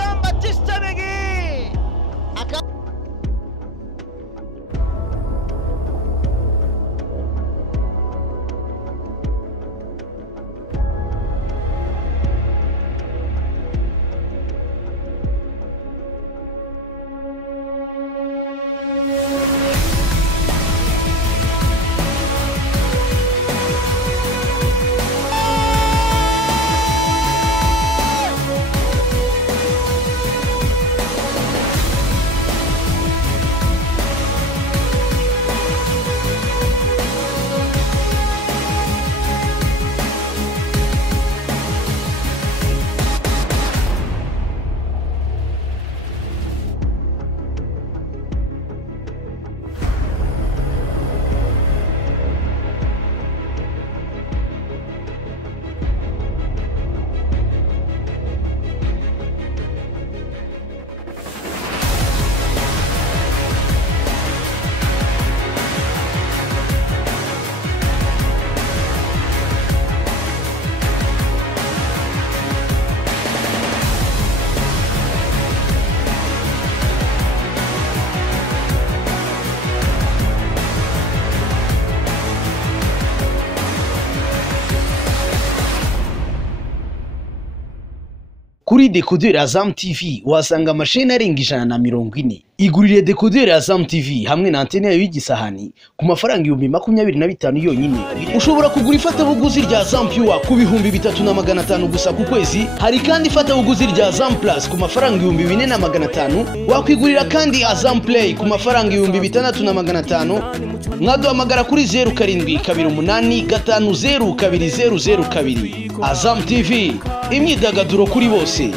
Jean Baptiste Begi. Kuri decoder Azam TV wasanga mashine arenga 140. Igurire decoder Azam TV hamwe na antene yayo y'igisahani ku mafaranga 25,000 yonyine. Ushobora kugura ifatabuguzi rya Azam Pure ku 3,500 gusa ku kwezi. Hari kandi ifatabuguzi rya Azam Plus ku mafaranga 4,500. Wakwigurira kandi Azam Play ku mafaranga 6,500. Mwaduhamagara kuri 0728502002. Azam TV, imyidagaduro kuri bose.